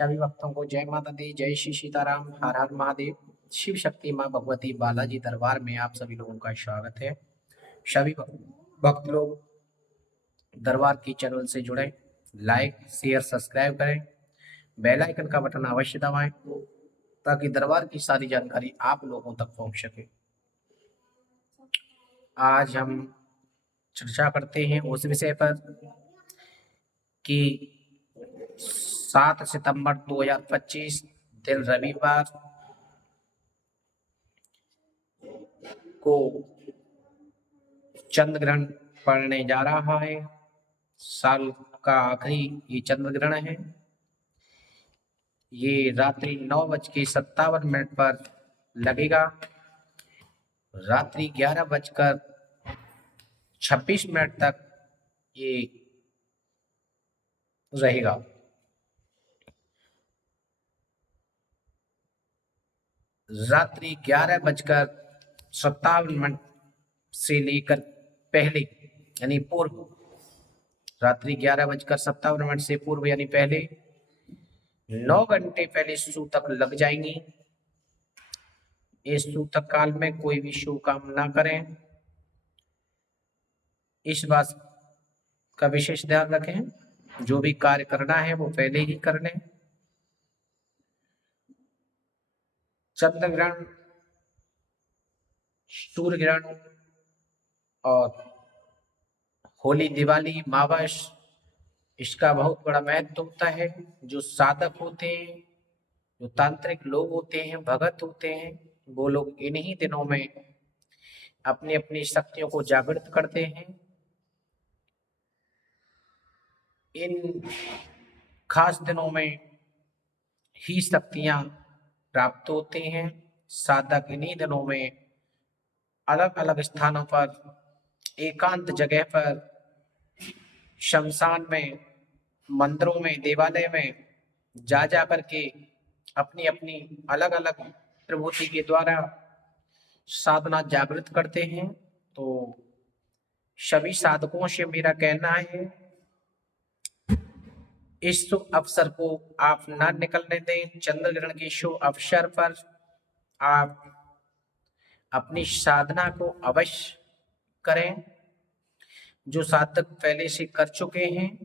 सभी भक्तों को जय माता दी, जय श्री सीताराम, हर हर महादेव। शिव शक्ति माँ भगवती बालाजी दरबार में आप सभी लोगों का स्वागत है। सभी भक्त लोग दरबार की चैनल से जुड़े, लाइक शेयर सब्सक्राइब करें, बेल आइकन का बटन अवश्य दबाएं ताकि दरबार की सारी जानकारी आप लोगों तक पहुंच सके। आज हम चर्चा करते हैं उस विषय पर कि 7 सितंबर 2025 दिन रविवार को चंद्र ग्रहण पड़ने जा रहा है। साल का आखिरी ये चंद्र ग्रहण है। ये रात्रि 9:57 पर लगेगा। रात्रि 11:26 तक ये रहेगा। रात्रि 11:57 से लेकर पहले यानी पूर्व, रात्रि 11:57 से पूर्व यानी पहले 9 घंटे पहले सूतक लग जाएंगी। इस सूतक काल में कोई भी शुभ काम ना करें, इस बात का विशेष ध्यान रखें। जो भी कार्य करना है वो पहले ही कर लें। चंद्र ग्रहण, सूर्य ग्रहण और होली, दिवाली, मावस, इसका बहुत बड़ा महत्व होता है। जो साधक होते हैं, जो तांत्रिक लोग होते हैं, भगत होते हैं, वो लोग इन्हीं दिनों में अपनी अपनी शक्तियों को जागृत करते हैं। इन खास दिनों में ही शक्तियां प्राप्त होती हैं। साधक इन्हीं दिनों में अलग अलग स्थानों पर, एकांत जगह पर, शमशान में, मंदिरों में, देवालय में जा करके अपनी अपनी अलग अलग प्रवृत्ति के द्वारा साधना जागृत करते हैं। तो सभी साधकों से मेरा कहना है, इस शुभ अवसर को आप ना निकलने दें। चंद्र ग्रहण के शुभ अवसर पर आप अपनी साधना को अवश्य करें। जो साधक पहले से कर चुके हैं,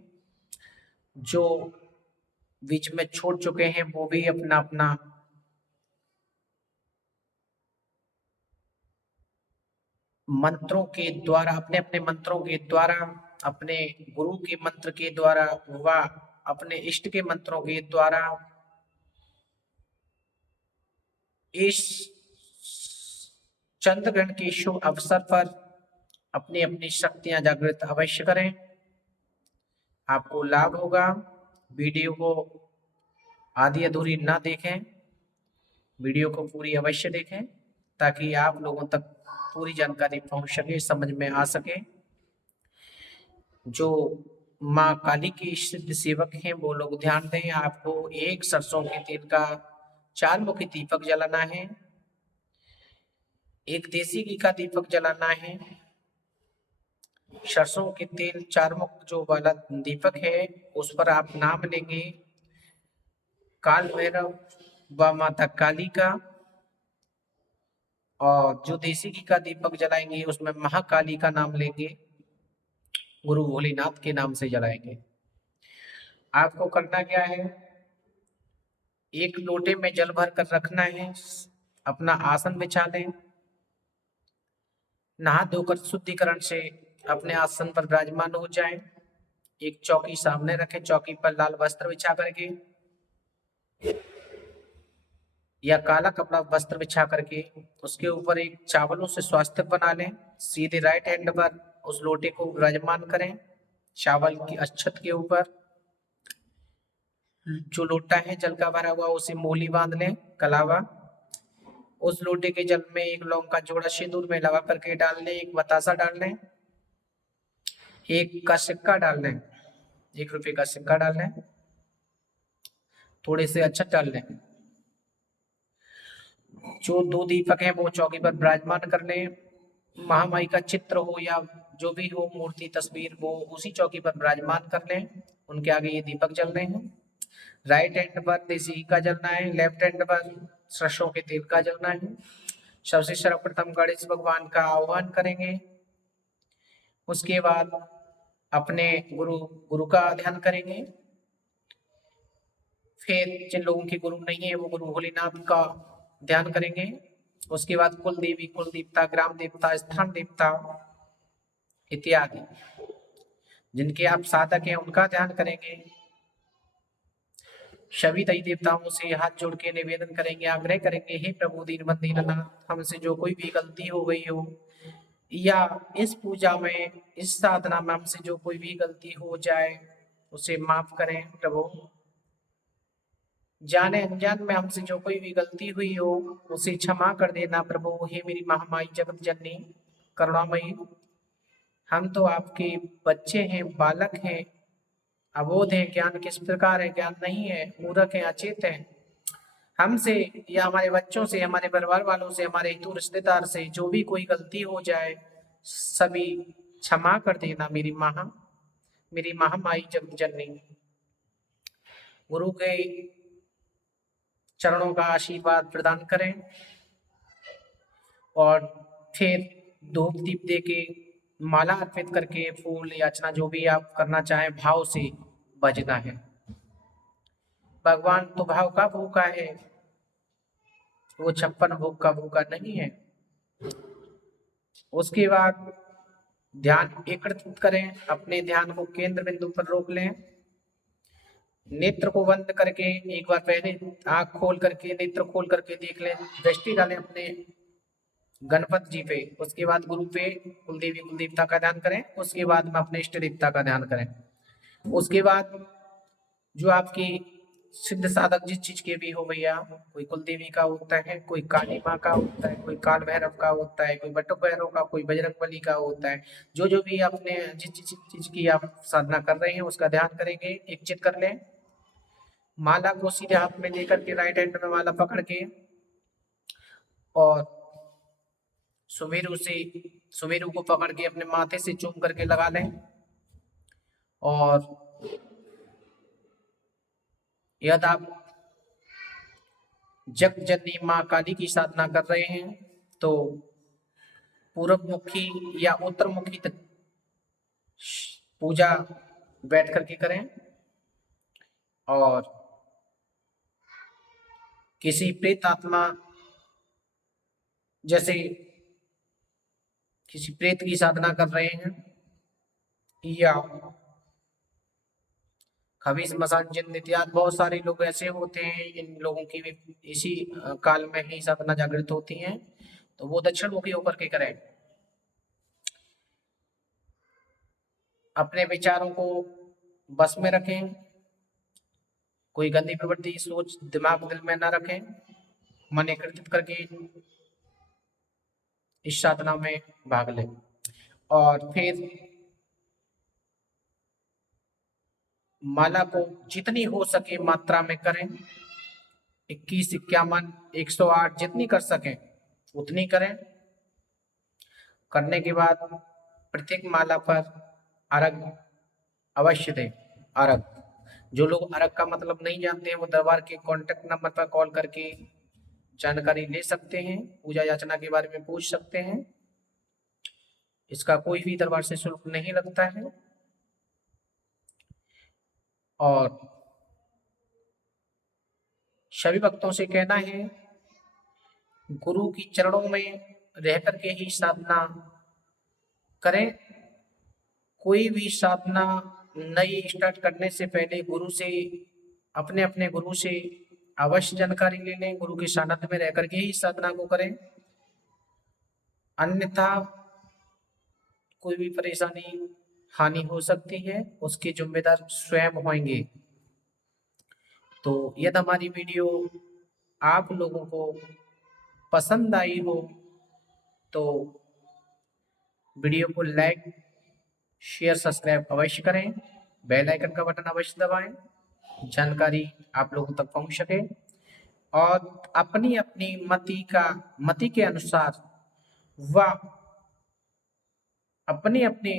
जो बीच में छोड़ चुके हैं, वो भी अपना अपना मंत्रों के द्वारा, अपने अपने मंत्रों के द्वारा, अपने गुरु के मंत्र के द्वारा व अपने इष्ट के मंत्रों के द्वारा इस चंद्र ग्रहण के शुभ अवसर पर अपनी अपनी शक्तियां जागृत अवश्य करें। आपको लाभ होगा। वीडियो को आधी अधूरी ना देखें, वीडियो को पूरी अवश्य देखें ताकि आप लोगों तक पूरी जानकारी पहुंच सके, समझ में आ सके। जो माँ काली के सिद्ध सेवक हैं वो लोग ध्यान दें। आपको एक सरसों के तेल का 4 मुखी दीपक जलाना है, एक देसी घी का दीपक जलाना है। सरसों के तेल 4 मुख जो वाला दीपक है उस पर आप नाम लेंगे काल भैरव व माता काली का, और जो देसी घी का दीपक जलाएंगे उसमें महाकाली का नाम लेंगे, गुरु भोलेनाथ के नाम से जलाएंगे। आपको करना क्या है, एक लोटे में जल भर कर रखना है, अपना आसन बिछा लें, नहा धोकर शुद्धिकरण से अपने आसन पर विराजमान हो जाएं। एक चौकी सामने रखें, चौकी पर लाल वस्त्र बिछा करके या काला कपड़ा वस्त्र बिछा करके उसके ऊपर एक चावलों से स्वास्तिक बना लें। सीधे राइट हैंड पर उस लोटे को विराजमान करें चावल की अक्षत के ऊपर। जो लोटा है जल का भरा हुआ उसे मोली बांध लें, कलावा। उस लोटे के जल में एक लौंग का जोड़ा सिंदूर में लगा करके डाल लें, एक बतासा डाल लें, एक का सिक्का डाल लें, 1 रुपए का सिक्का डाल लें, थोड़े से अक्षत डाल लें। जो 2 दीपक हैं वो चौकी पर विराजमान कर लें। महामाई का चित्र हो या जो भी हो, मूर्ति, तस्वीर, वो उसी चौकी पर विराजमान कर लें। उनके आगे ये दीपक जल रहे हैं। राइट हैंड पर देसी घी का जलना है, लेफ्ट हैंड पर सरसों के तेल का जलना है। सबसे सर्वप्रथम गणेश भगवान का आह्वान करेंगे, उसके बाद अपने गुरु का ध्यान करेंगे। फिर जिन लोगों के गुरु नहीं है वो गुरु भोलेनाथ का ध्यान करेंगे। उसके बाद कुल देवी, कुल देवता, ग्राम देवता, स्थान देवता इत्यादि जिनके आप साधक हैं उनका ध्यान करेंगे। सभी देवी देवताओं से हाथ जोड़ के निवेदन करेंगे, आग्रह करेंगे, हे प्रभु दीनबंधु दीननाथ, हमसे जो कोई भी गलती हो गई हो या इस पूजा में, इस साधना में हमसे जो कोई भी गलती हो जाए उसे माफ करें प्रभु। जाने अनजान में हमसे जो कोई भी गलती हुई हो उसे क्षमा कर देना प्रभु। हे मेरी महामाई जगत जननी करुणामयी, हम तो आपके बच्चे हैं, बालक हैं, अबोध है, ज्ञान किस प्रकार है, ज्ञान नहीं है, मूर्ख है, अचेत है। हमसे या हमारे बच्चों से, हमारे परिवार वालों से, हमारे हितू रिश्तेदार से जो भी कोई गलती हो जाए सभी क्षमा कर देना मेरी महामाई जगत जननी। गुरु के चरणों का आशीर्वाद प्रदान करें और फिर धूप दीप दे के, माला अर्पित करके, फूल याचना जो भी आप करना चाहें भाव से बजना है। भगवान तो भाव का भूखा है, वो 56 भोग का भूखा नहीं है। उसके बाद ध्यान एकत्रित करें, अपने ध्यान को केंद्र बिंदु पर रोक लें। नेत्र को बंद करके एक बार पहले आंख खोल करके, नेत्र खोल करके देख लें, दृष्टि डालें अपने गणपति जी पे। उसके बाद गुरु पे, कुलदेवी कुल देवता का ध्यान करें। उसके बाद में अपने इष्ट देवता का ध्यान करें। उसके बाद जो आपकी सिद्ध साधक जिस चीज के भी हो भैया, कोई कुलदेवी का होता है, कोई काली माँ का होता है, कोई काल भैरव का होता है, कोई बटुक भैरव का, कोई बजरंग बली का होता है, जो भी आपने जिस चीज की आप साधना कर रहे हैं उसका ध्यान करेंगे। एक चित कर लें, माला को सीधे हाथ में लेकर के, राइट हैंड में माला पकड़ के, और सुमेरु को पकड़ के अपने माथे से चूम करके लगा लें। और यदि आप जग जननी माँ काली की साधना कर रहे हैं तो पूर्व मुखी या उत्तर मुखी तक पूजा बैठ करके करें। और किसी प्रेत आत्मा, जैसे किसी प्रेत की साधना कर रहे हैं या खबीस मसान जिन इत्यादि बहुत सारे लोग ऐसे होते हैं, इन लोगों की भी इसी काल में ही साधना जागृत होती हैं, तो वो दक्षिण मुखी होकर के करें। अपने विचारों को बस में रखें, कोई गंदी प्रवृत्ति सोच दिमाग दिल में ना रखें, मन एकत्रित करके इस साधना में भाग लें। और फिर माला को जितनी हो सके मात्रा में करें, 21, 51, 108 जितनी कर सकें उतनी करें। करने के बाद प्रत्येक माला पर अर्घ अवश्य दें। अर्घ, जो लोग अर्घ का मतलब नहीं जानते हैं वो दरबार के कॉन्टेक्ट नंबर पर कॉल करके जानकारी ले सकते हैं, पूजा याचना के बारे में पूछ सकते हैं। इसका कोई भी दरबार से शुल्क नहीं लगता है। और सभी भक्तों से कहना है, गुरु की चरणों में रह करके ही साधना करें। कोई भी साधना नई स्टार्ट करने से पहले गुरु से, अपने अपने गुरु से अवश्य जानकारी ले लें, गुरु के सानिध्य में रह करके ही साधना को करें, अन्यथा कोई भी परेशानी हानि हो सकती है, उसके जिम्मेदार स्वयं होंगे। तो यदि हमारी वीडियो आप लोगों को पसंद आई हो तो वीडियो को लाइक, शेयर, सब्सक्राइब अवश्य करें, बेल आइकन का बटन अवश्य दबाएं, जानकारी आप लोगों तक पहुंच सके। और अपनी अपनी मति के अनुसार व अपने अपने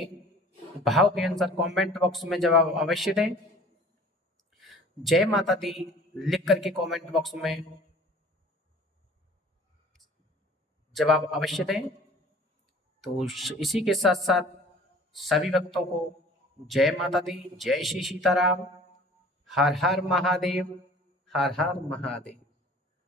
भाव के अनुसार कमेंट बॉक्स में जवाब अवश्य दें। जय माता दी लिख करके कमेंट बॉक्स में जवाब अवश्य दें। तो इसी के साथ साथ सभी भक्तों को जय माता दी, जय श्री सीताराम, हर हर महादेव, हर हर महादेव।